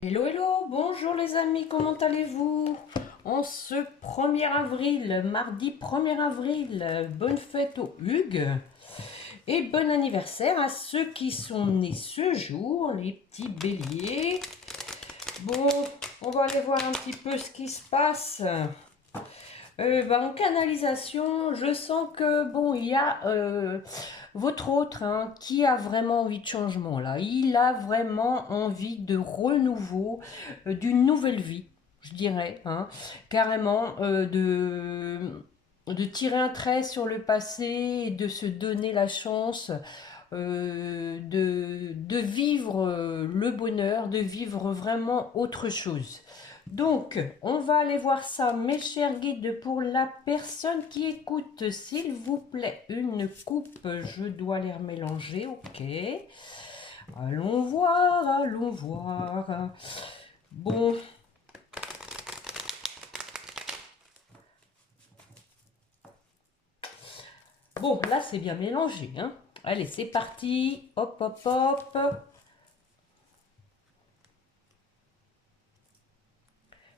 Hello, hello, bonjour les amis, comment allez-vous? En ce 1er avril, mardi 1er avril, bonne fête aux Hugues et bon anniversaire à ceux qui sont nés ce jour, les petits béliers. Bon, on va aller voir un petit peu ce qui se passe. En canalisation, je sens que bon, il y a votre autre qui a vraiment envie de changement là. Il a vraiment envie de renouveau, d'une nouvelle vie, je dirais, carrément de tirer un trait sur le passé et de se donner la chance de vivre le bonheur, de vivre vraiment autre chose. Donc, on va aller voir ça, mes chers guides, pour la personne qui écoute, s'il vous plaît, une coupe, je dois les remélanger, ok. Allons voir, allons voir. Bon, bon, là c'est bien mélangé, hein. Allez, c'est parti, hop, hop, hop.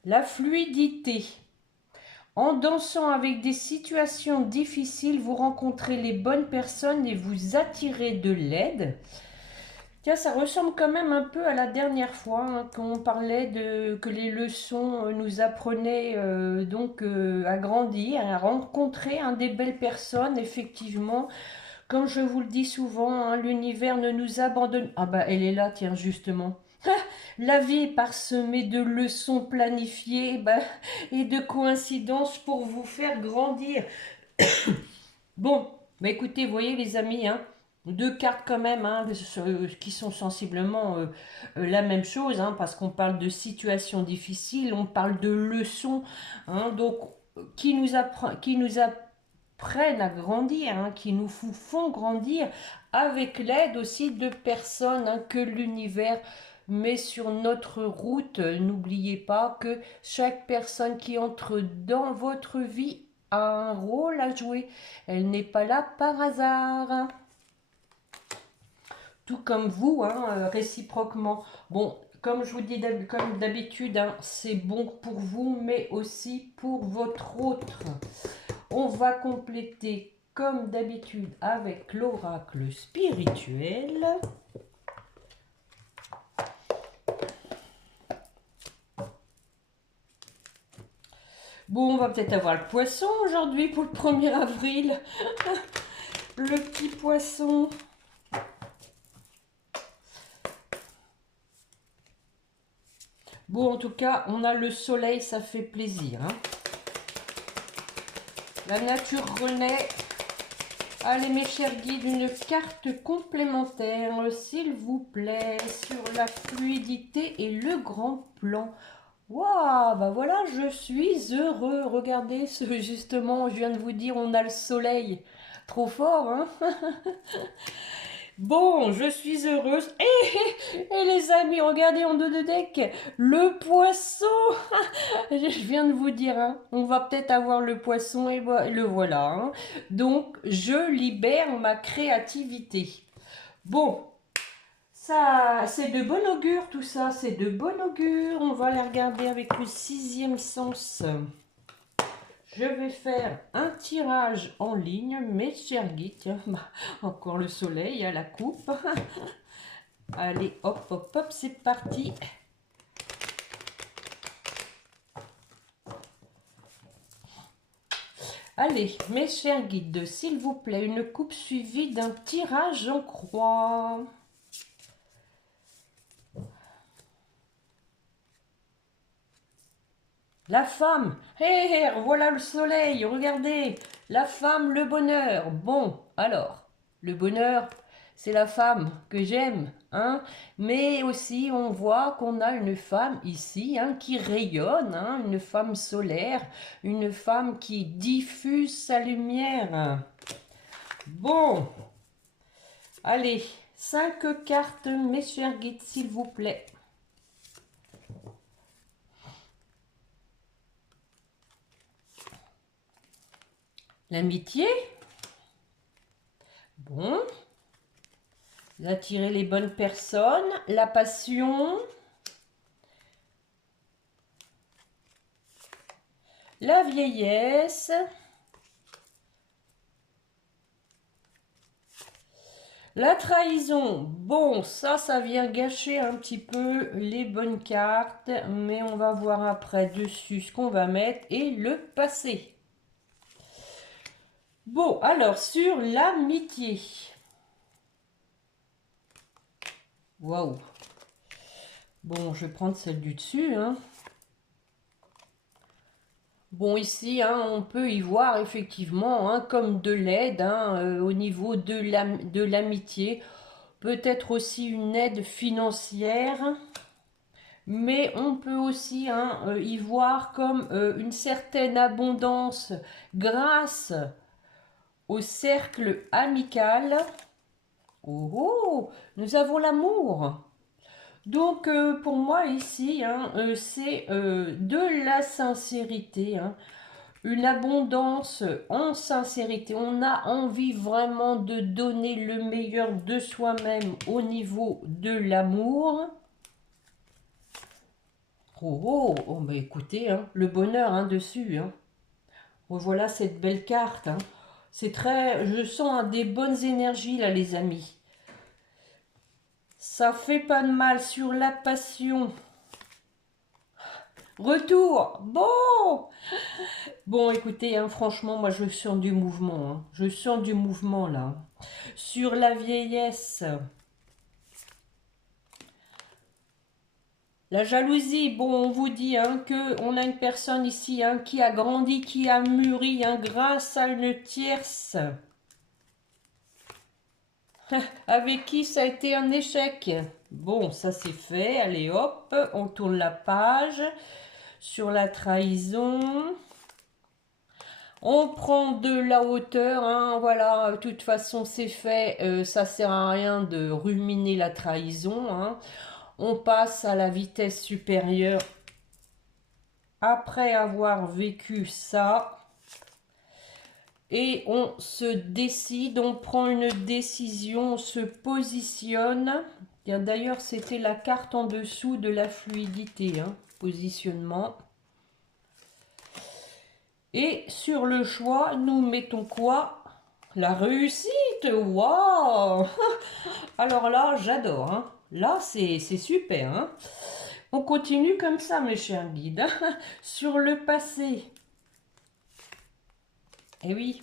La fluidité. En dansant avec des situations difficiles, vous rencontrez les bonnes personnes et vous attirez de l'aide. Tiens, ça ressemble quand même un peu à la dernière fois quand on parlait de que les leçons nous apprenaient à grandir, à rencontrer des belles personnes. Effectivement, comme je vous le dis souvent, l'univers ne nous abandonne. Ah bah elle est là, tiens justement. La vie est parsemée de leçons planifiées et de coïncidences pour vous faire grandir. Bon, bah écoutez, vous voyez les amis, deux cartes quand même qui sont sensiblement la même chose, parce qu'on parle de situations difficiles, on parle de leçons, donc qui nous apprennent à grandir, qui nous font grandir avec l'aide aussi de personnes que l'univers met sur notre route. N'oubliez pas que chaque personne qui entre dans votre vie a un rôle à jouer. Elle n'est pas là par hasard. Tout comme vous, réciproquement. Bon, comme je vous dis comme d'habitude, c'est bon pour vous, mais aussi pour votre autre. On va compléter comme d'habitude avec l'oracle spirituel. Bon, on va peut-être avoir le poisson aujourd'hui pour le 1er avril. Le petit poisson. Bon, en tout cas, on a le soleil, ça fait plaisir. La nature renaît. Allez, mes chers guides, une carte complémentaire, s'il vous plaît, sur la fluidité et le grand plan. Waouh, bah voilà, je suis heureux. Regardez, justement, je viens de vous dire, on a le soleil. Trop fort, hein? Bon, je suis heureuse. Et les amis, regardez en dos de deck, le poisson. Je viens de vous dire, on va peut-être avoir le poisson et le voilà. Donc, je libère ma créativité. Bon, ça, c'est de bon augure tout ça, c'est de bon augure. On va aller regarder avec le 6e sens. Je vais faire un tirage en ligne, mes chers guides. Tiens, encore le soleil à la coupe. Allez, hop, hop, hop, c'est parti. Allez, mes chers guides, s'il vous plaît, une coupe suivie d'un tirage en croix. La femme, hé, voilà le soleil, regardez. La femme, le bonheur. Bon, alors, le bonheur, c'est la femme que j'aime, mais aussi on voit qu'on a une femme ici, qui rayonne, une femme solaire, une femme qui diffuse sa lumière. Bon, allez, 5 cartes, mes chers guides, s'il vous plaît. L'amitié. Bon. Attirer les bonnes personnes. La passion. La vieillesse. La trahison, bon, ça vient gâcher un petit peu les bonnes cartes, mais on va voir après dessus ce qu'on va mettre et le passé. Bon, alors, sur l'amitié. Waouh. Bon, je vais prendre celle du dessus, hein. Bon, ici, hein, on peut y voir effectivement hein, comme de l'aide hein, au niveau de l'amitié. Peut-être aussi une aide financière. Mais on peut aussi hein, y voir comme une certaine abondance grâce au cercle amical. Oh, oh, nous avons l'amour. Donc pour moi ici, hein, c'est de la sincérité, hein, une abondance en sincérité. On a envie vraiment de donner le meilleur de soi-même au niveau de l'amour. Oh, oh, oh bah écoutez, hein, le bonheur hein, dessus. Hein. Revoilà cette belle carte. Hein. C'est très... Je sens hein, des bonnes énergies là les amis. Ça fait pas de mal sur la passion. Retour. Bon. Bon écoutez, hein, franchement, moi je sens du mouvement. Hein. Je sens du mouvement là. Sur la vieillesse. La jalousie, bon, on vous dit hein, qu'on a une personne ici hein, qui a grandi, qui a mûri hein, grâce à une tierce. Avec qui ça a été un échec. Bon, ça c'est fait. Allez hop, on tourne la page. Sur la trahison. On prend de la hauteur. Hein, voilà, de toute façon c'est fait. Ça sert à rien de ruminer la trahison. Hein. On passe à la vitesse supérieure. Après avoir vécu ça. Et on se décide, on prend une décision, on se positionne. D'ailleurs, c'était la carte en dessous de la fluidité, hein, positionnement. Et sur le choix, nous mettons quoi? La réussite. Waouh. Alors là, j'adore. Hein. Là, c'est super. Hein. On continue comme ça, mes chers guides. Sur le passé. Eh oui.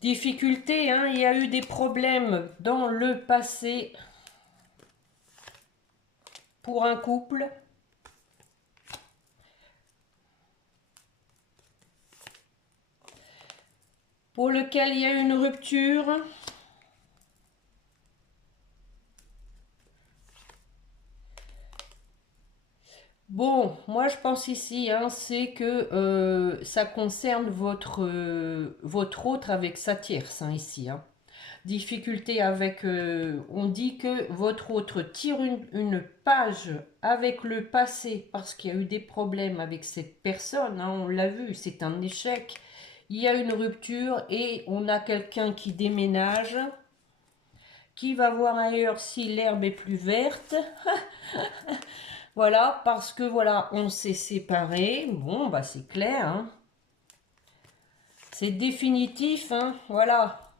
Difficulté, hein, il y a eu des problèmes dans le passé pour un couple. Pour lequel il y a eu une rupture. Bon, moi je pense ici, hein, c'est que ça concerne votre autre avec sa tierce, hein, ici. Hein. Difficulté avec... on dit que votre autre tire une page avec le passé parce qu'il y a eu des problèmes avec cette personne, hein, on l'a vu, c'est un échec. Il y a une rupture et on a quelqu'un qui déménage, qui va voir ailleurs si l'herbe est plus verte. Voilà, parce que voilà, on s'est séparés. Bon, bah c'est clair. Hein. C'est définitif. Hein. Voilà.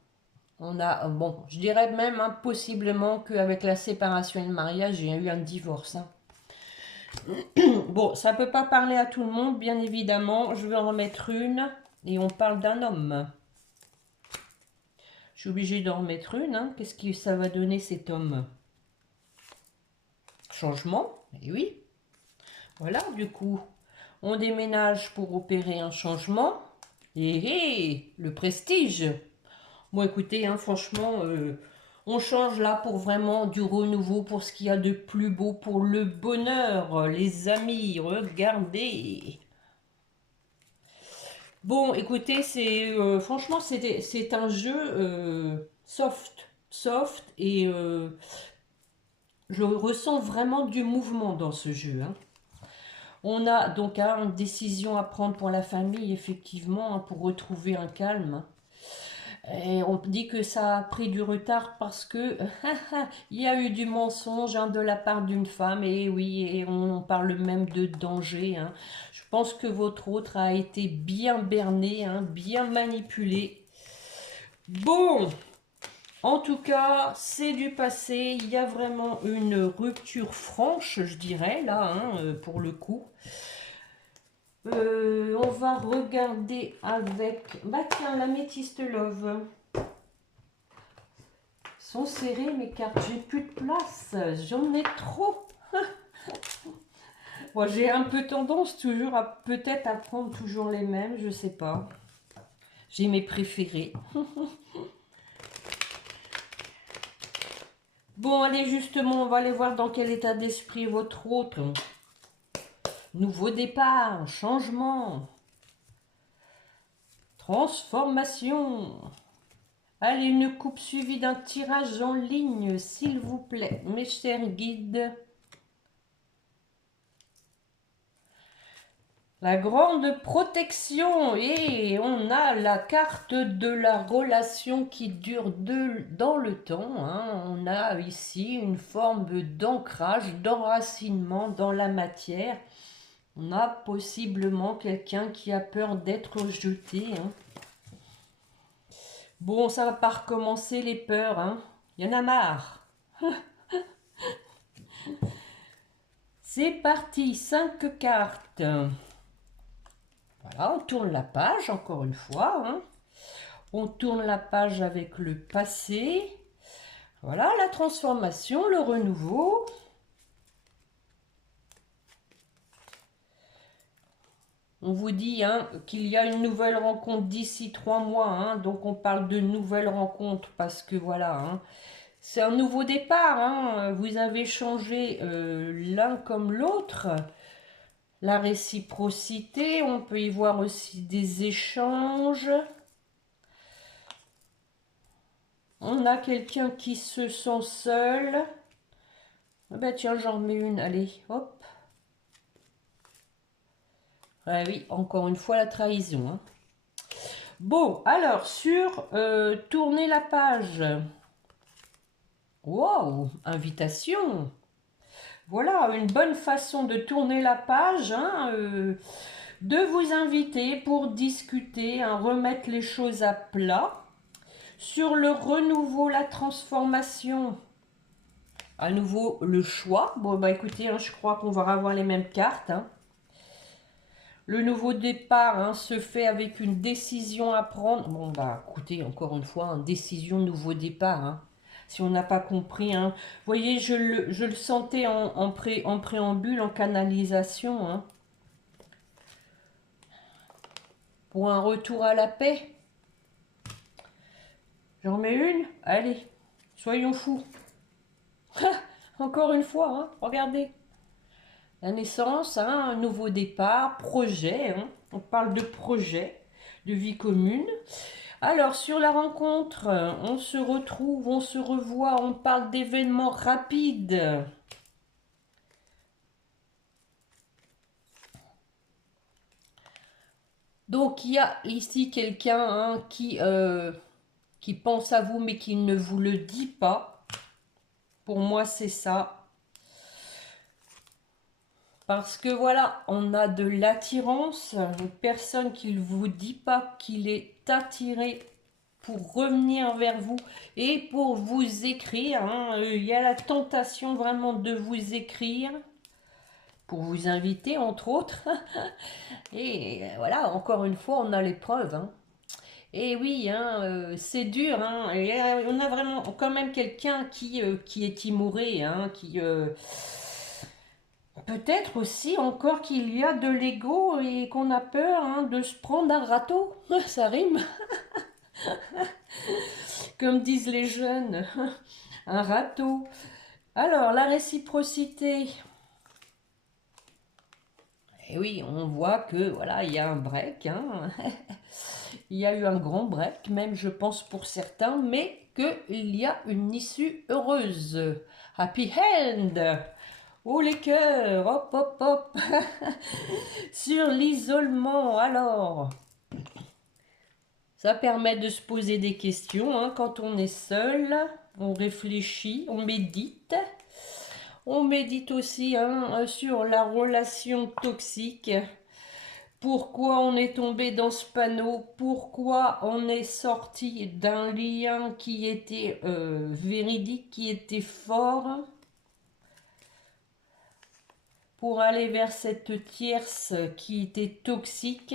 On a, bon, je dirais même hein, possiblement qu'avec la séparation et le mariage, il y a eu un divorce. Hein. Bon, ça ne peut pas parler à tout le monde, bien évidemment. Je vais en remettre une. Et on parle d'un homme. Je suis obligée d'en remettre une. Hein. Qu'est-ce que ça va donner cet homme? Changement. Eh oui. Voilà, du coup, on déménage pour opérer un changement. Et le prestige. Bon, écoutez, hein, franchement, on change là pour vraiment du renouveau, pour ce qu'il y a de plus beau, pour le bonheur, les amis. Regardez. Bon, écoutez, c'est franchement, c'est un jeu soft, et je ressens vraiment du mouvement dans ce jeu. Hein. On a donc hein, une décision à prendre pour la famille, effectivement, hein, pour retrouver un calme. Et on dit que ça a pris du retard parce que il y a eu du mensonge hein, de la part d'une femme. Et oui, et on parle même de danger. Hein. Je pense que votre autre a été bien berné, hein, bien manipulé. Bon, en tout cas, c'est du passé. Il y a vraiment une rupture franche, je dirais, là, hein, pour le coup. On va regarder avec... Bah tiens, l'améthyste love. Sont serrées mes cartes, j'ai plus de place, j'en ai trop. Moi j'ai un peu tendance toujours à peut-être à prendre toujours les mêmes, je sais pas. J'ai mes préférés. Bon allez justement, on va aller voir dans quel état d'esprit votre autre. Nouveau départ, changement, transformation. Allez, une coupe suivie d'un tirage en ligne, s'il vous plaît, mes chers guides. La grande protection et on a la carte de la relation qui dure dans le temps. Hein. On a ici une forme d'ancrage, d'enracinement dans la matière. On a possiblement quelqu'un qui a peur d'être jeté. Hein. Bon, ça va pas recommencer les peurs. Hein. Il y en a marre. C'est parti, 5 cartes. Voilà, on tourne la page encore une fois. Hein. On tourne la page avec le passé. Voilà, la transformation, le renouveau. On vous dit hein, qu'il y a une nouvelle rencontre d'ici 3 mois. Hein, donc on parle de nouvelle rencontre parce que voilà, hein, c'est un nouveau départ. Hein, vous avez changé l'un comme l'autre. La réciprocité, on peut y voir aussi des échanges. On a quelqu'un qui se sent seul. Ah ben tiens, j'en remets une. Allez, hop. Ah oui, encore une fois la trahison. Hein. Bon, alors, sur tourner la page. Wow, invitation. Voilà, une bonne façon de tourner la page. Hein, de vous inviter pour discuter, hein, remettre les choses à plat. Sur le renouveau, la transformation. À nouveau, le choix. Bon, bah écoutez, hein, je crois qu'on va avoir les mêmes cartes. Hein. Le nouveau départ hein, se fait avec une décision à prendre. Bon, bah écoutez, encore une fois, une décision, nouveau départ. Hein. Si on n'a pas compris. Hein. Vous voyez, je le sentais en préambule, en canalisation. Hein. Pour un retour à la paix. J'en mets une. Allez, soyons fous. Encore une fois, hein, regardez. La naissance, hein, un nouveau départ, projet. Hein, on parle de projet, de vie commune. Alors, sur la rencontre, on se retrouve, on se revoit, on parle d'événements rapides. Donc, il y a ici quelqu'un hein, qui pense à vous, mais qui ne vous le dit pas. Pour moi, c'est ça. Parce que voilà, on a de l'attirance, une personne qui ne vous dit pas qu'il est attiré pour revenir vers vous et pour vous écrire. Hein. Il y a la tentation vraiment de vous écrire pour vous inviter, entre autres. Et voilà, encore une fois, on a les preuves. Hein. Et oui, hein, c'est dur. Hein. Et, on a vraiment quand même quelqu'un qui est timoré, hein, qui... peut-être aussi encore qu'il y a de l'ego et qu'on a peur hein, de se prendre un râteau. Ça rime. Comme disent les jeunes. Un râteau. Alors, la réciprocité. Et oui, on voit que voilà, il y a un break. Hein. Il y a eu un grand break, même je pense pour certains, mais qu'il y a une issue heureuse. Happy end. Oh les cœurs, hop hop hop. Sur l'isolement, alors. Ça permet de se poser des questions, hein, quand on est seul, on réfléchit, on médite. On médite aussi, hein, sur la relation toxique. Pourquoi on est tombé dans ce panneau? Pourquoi on est sorti d'un lien qui était véridique, qui était fort, pour aller vers cette tierce qui était toxique?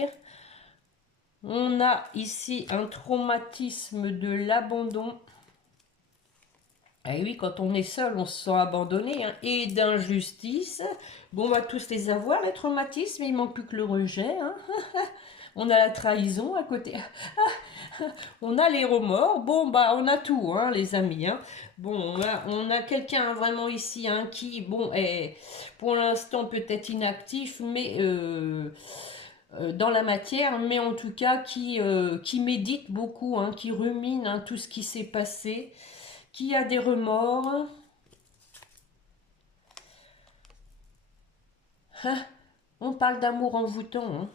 On a ici un traumatisme de l'abandon. Et oui, quand on est seul, on se sent abandonné, hein, et d'injustice. Bon, on va tous les avoir, les traumatismes, il manque plus que le rejet, hein. On a la trahison à côté. On a les remords. Bon, bah, on a tout, hein, les amis, hein. Bon, on a quelqu'un vraiment ici, hein, qui, bon, est pour l'instant peut-être inactif, mais dans la matière, mais en tout cas qui médite beaucoup, hein, qui rumine, hein, tout ce qui s'est passé, qui a des remords. Ah, on parle d'amour envoûtant, hein.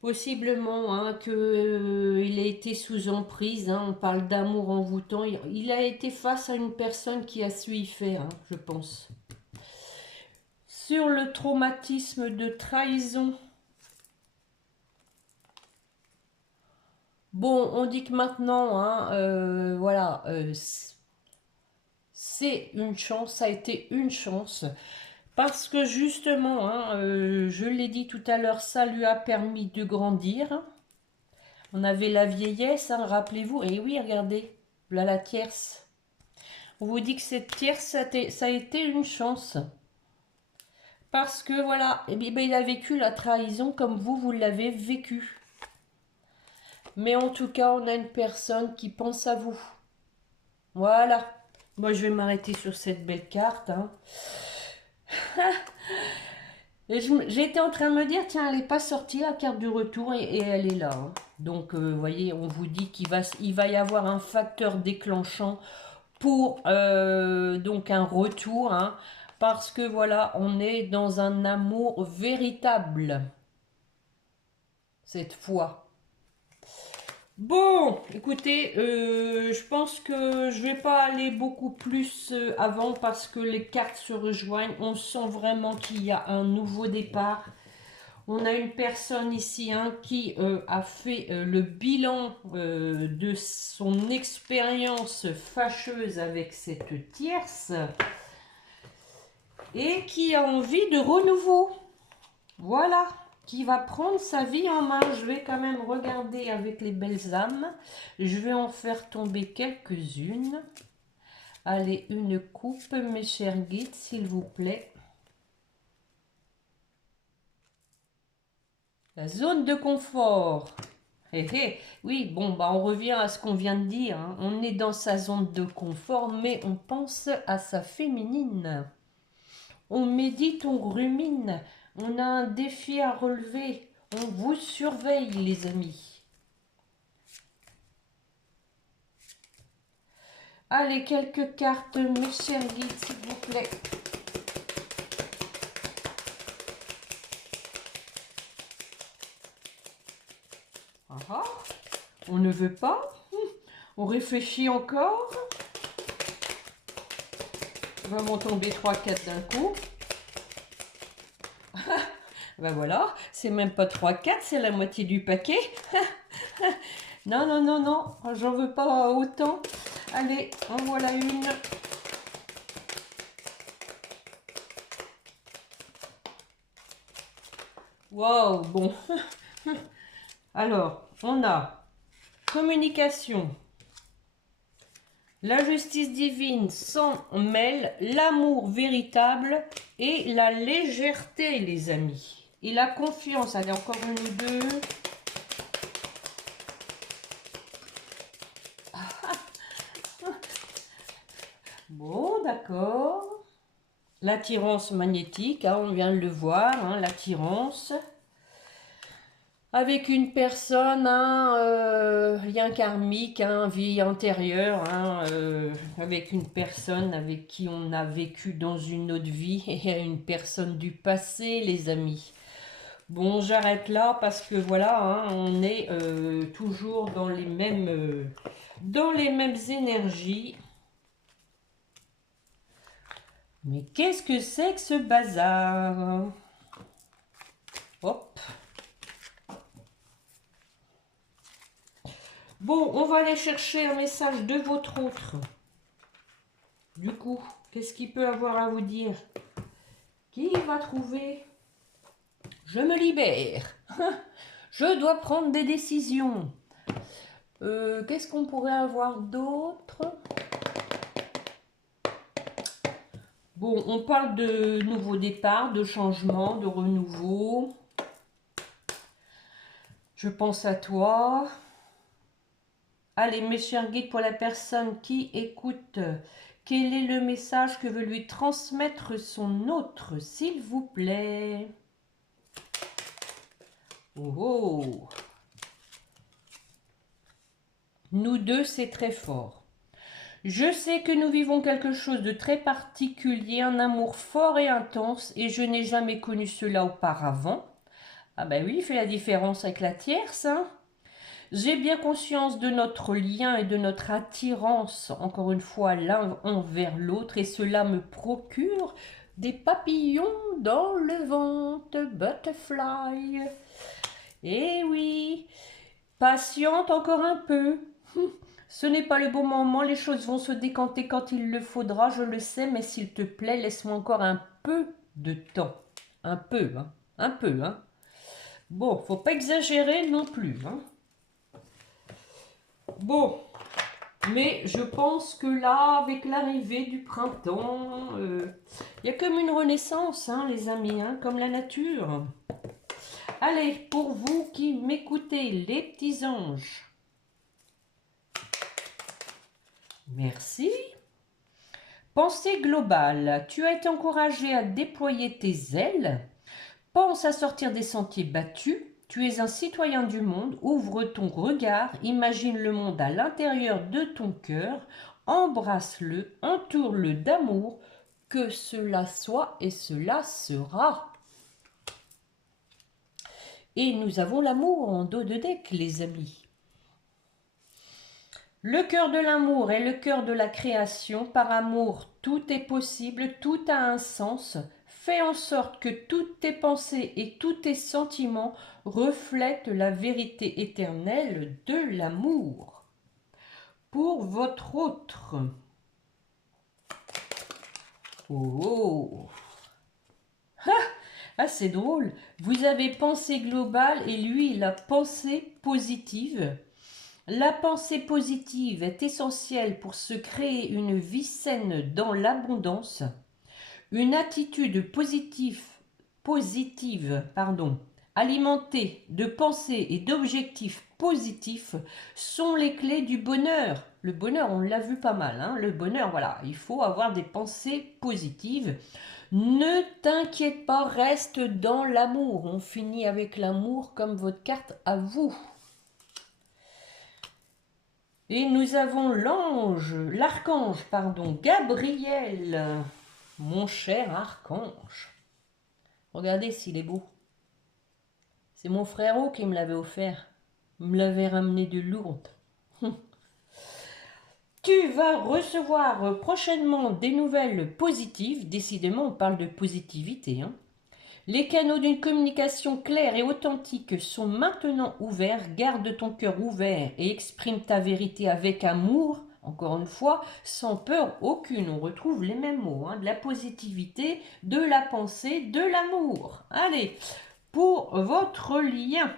Possiblement, hein, que il a été sous emprise, hein, on parle d'amour envoûtant. Il a été face à une personne qui a su y faire, hein, je pense. Sur le traumatisme de trahison. Bon, on dit que maintenant, hein, voilà, c'est une chance, ça a été une chance. Parce que justement, hein, je l'ai dit tout à l'heure, ça lui a permis de grandir. On avait la vieillesse, hein, rappelez-vous. Et oui, regardez, là la tierce. On vous dit que cette tierce, ça a été une chance. Parce que voilà, eh bien, il a vécu la trahison comme vous l'avez vécu. Mais en tout cas, on a une personne qui pense à vous. Voilà. Moi, je vais m'arrêter sur cette belle carte, hein. Et j'étais en train de me dire, tiens, elle n'est pas sortie, la carte du retour, et elle est là, hein. Donc, vous voyez, on vous dit il va y avoir un facteur déclenchant pour donc un retour, hein, parce que voilà, on est dans un amour véritable, cette fois. Bon, écoutez, je pense que je vais pas aller beaucoup plus avant parce que les cartes se rejoignent. On sent vraiment qu'il y a un nouveau départ. On a une personne ici, hein, qui a fait le bilan de son expérience fâcheuse avec cette tierce et qui a envie de renouveau. Voilà, qui va prendre sa vie en main. Je vais quand même regarder avec les belles âmes. Je vais en faire tomber quelques-unes. Allez, une coupe, mes chers guides, s'il vous plaît. La zone de confort. Eh, eh, oui, bon, bah on revient à ce qu'on vient de dire, hein. On est dans sa zone de confort, mais on pense à sa féminine. On médite, on rumine. On a un défi à relever. On vous surveille, les amis. Allez, quelques cartes, mes chers guides, s'il vous plaît. Ah ah, on ne veut pas. On réfléchit encore. Il va m'en tomber 3-4 d'un coup. Ben voilà, c'est même pas 3-4, c'est la moitié du paquet. Non, non, non, non, j'en veux pas autant. Allez, en voilà une. Wow, bon. Alors, on a communication, la justice divine s'en mêle, l'amour véritable et la légèreté, les amis. Et la confiance. Allez, encore une ou deux. Bon, d'accord. L'attirance magnétique, hein, on vient de le voir, hein, l'attirance. Avec une personne, hein, lien karmique, hein, vie antérieure, hein, avec une personne avec qui on a vécu dans une autre vie, et une personne du passé, les amis. Bon, j'arrête là parce que voilà, hein, on est toujours dans les mêmes énergies. Mais qu'est-ce que c'est que ce bazar? Hop. Bon, on va aller chercher un message de votre autre. Du coup, qu'est-ce qu'il peut avoir à vous dire? Qui va trouver? Je me libère. Je dois prendre des décisions. Qu'est-ce qu'on pourrait avoir d'autre? Bon, on parle de nouveau départ, de changement, de renouveau. Je pense à toi. Allez, mes chers guides, pour la personne qui écoute, quel est le message que veut lui transmettre son autre, s'il vous plaît? Oh, oh. Nous deux, c'est très fort. Je sais que nous vivons quelque chose de très particulier, un amour fort et intense, et je n'ai jamais connu cela auparavant. Ah ben oui, il fait la différence avec la tierce, hein. J'ai bien conscience de notre lien et de notre attirance, encore une fois, l'un envers l'autre, et cela me procure des papillons dans le ventre, butterfly. Eh oui, patiente encore un peu. Ce n'est pas le bon moment, les choses vont se décanter quand il le faudra, je le sais, mais s'il te plaît, laisse-moi encore un peu de temps. Un peu, hein. Un peu, hein. Bon, faut pas exagérer non plus, hein. Bon, mais je pense que là, avec l'arrivée du printemps, il y a comme une renaissance, hein, les amis, hein, comme la nature. Allez, pour vous qui m'écoutez, les petits anges, merci. Pensée globale, tu as été encouragé à déployer tes ailes. Pense à sortir des sentiers battus. Tu es un citoyen du monde, ouvre ton regard, imagine le monde à l'intérieur de ton cœur, embrasse-le, entoure-le d'amour, que cela soit et cela sera. Et nous avons l'amour en dos de deck, les amis. Le cœur de l'amour est le cœur de la création. Par amour, tout est possible, tout a un sens. Fais en sorte que toutes tes pensées et tous tes sentiments reflètent la vérité éternelle de l'amour. Pour votre autre. Oh, ah, c'est drôle. Vous avez pensée globale et lui, il a pensée positive. La pensée positive est essentielle pour se créer une vie saine dans l'abondance. Une attitude positive, alimentée de pensées et d'objectifs positifs sont les clés du bonheur. Le bonheur, on l'a vu pas mal, hein. Le bonheur, voilà, il faut avoir des pensées positives. Ne t'inquiète pas, reste dans l'amour. On finit avec l'amour comme votre carte à vous. Et nous avons l'archange, Gabriel, mon cher archange. Regardez s'il est beau. C'est mon frérot qui me l'avait offert. Il me l'avait ramené de Lourdes. Tu vas recevoir prochainement des nouvelles positives. Décidément, on parle de positivité, hein. Les canaux d'une communication claire et authentique sont maintenant ouverts. Garde ton cœur ouvert et exprime ta vérité avec amour. Encore une fois, sans peur aucune. On retrouve les mêmes mots, hein, de la positivité, de la pensée, de l'amour. Allez, pour votre lien.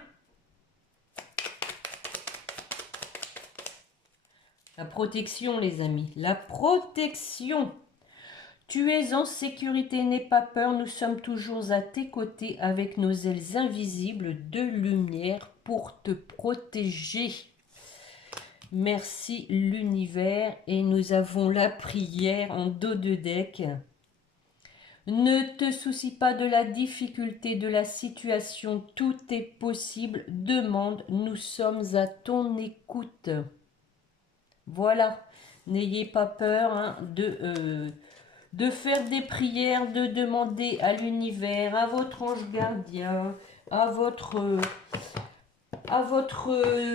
La protection, les amis. La protection. Tu es en sécurité, n'aie pas peur, nous sommes toujours à tes côtés avec nos ailes invisibles de lumière pour te protéger. Merci l'univers et nous avons la prière en dos de deck. Ne te soucie pas de la difficulté de la situation, tout est possible, demande, nous sommes à ton écoute. Voilà, n'ayez pas peur, hein, de faire des prières, de demander à l'univers, à votre ange gardien, à votre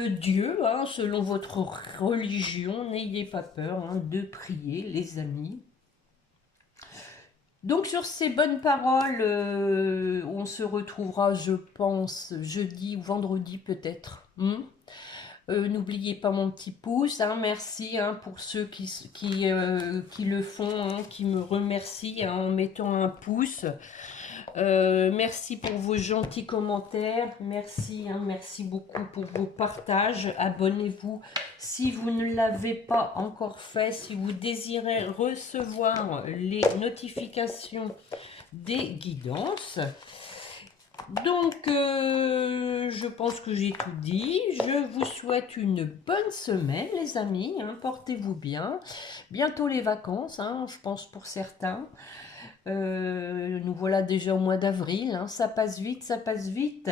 Dieu, hein, selon votre religion. N'ayez pas peur hein, de prier, les amis. Donc sur ces bonnes paroles, on se retrouvera, je pense, jeudi ou vendredi peut-être. N'oubliez pas mon petit pouce, hein, merci hein, pour ceux qui le font, hein, qui me remercient hein, en mettant un pouce. Merci pour vos gentils commentaires, merci, hein, merci beaucoup pour vos partages. Abonnez-vous si vous ne l'avez pas encore fait, si vous désirez recevoir les notifications des guidances. Donc, je pense que j'ai tout dit. Je vous souhaite une bonne semaine, les amis. Hein, portez-vous bien. Bientôt les vacances, hein, je pense pour certains. Nous voilà déjà au mois d'avril. Hein, ça passe vite, ça passe vite.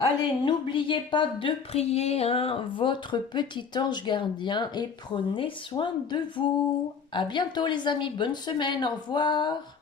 Allez, n'oubliez pas de prier hein, votre petit ange gardien et prenez soin de vous. À bientôt, les amis. Bonne semaine. Au revoir.